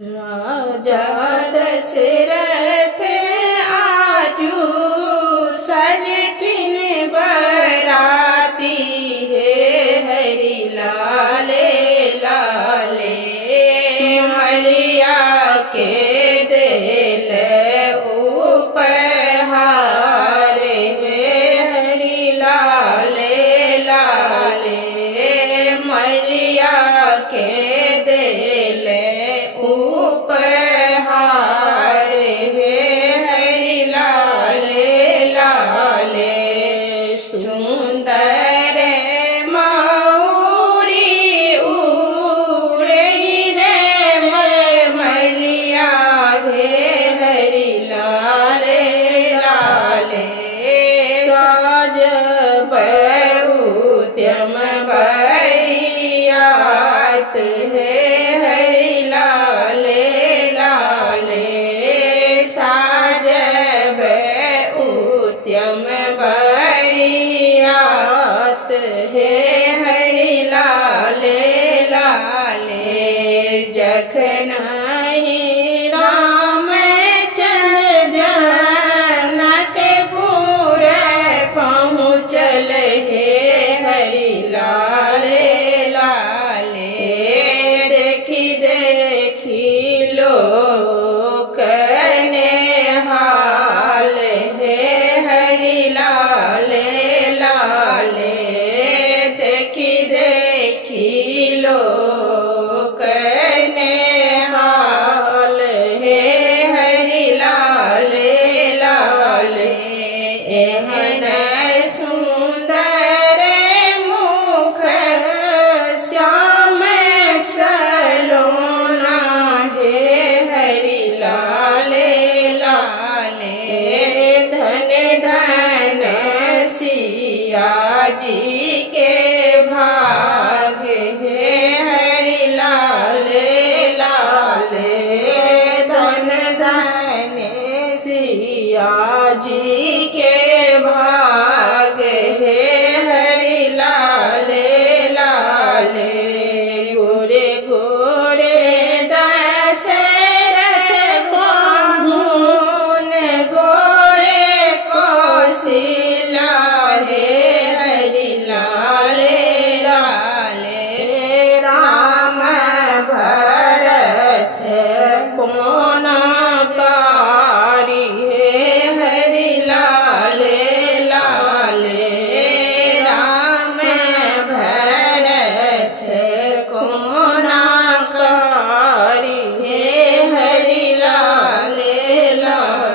राजा दशरथ आजू सजथिन बराती हे हरि लाले लाले मलिया के दिल उपहार हे हरि लाले लाले मलिया के दिल उपहार हे हरि लाले लाले सुंदर मयूरी उड़ई रे मलिया हे हरि लाले लाले साजब उद्यम बरियात है हरि लाले लाले साजब उद्यम बरियात है हरि लाले लाले जखन रामचंद्र जनकपुर पहुँचल हे हरि लाले लाले देखी देखी लोक नेहाल हे हरि लाले लाले देखी देखी लोक नेहाल हे हरि लाले लाले एहन सुंदर मुख श्याम सलोना हे हरि लाले लाले धन धन सिया जी के भाग हे हरि लाले लाले धन धन सिया जी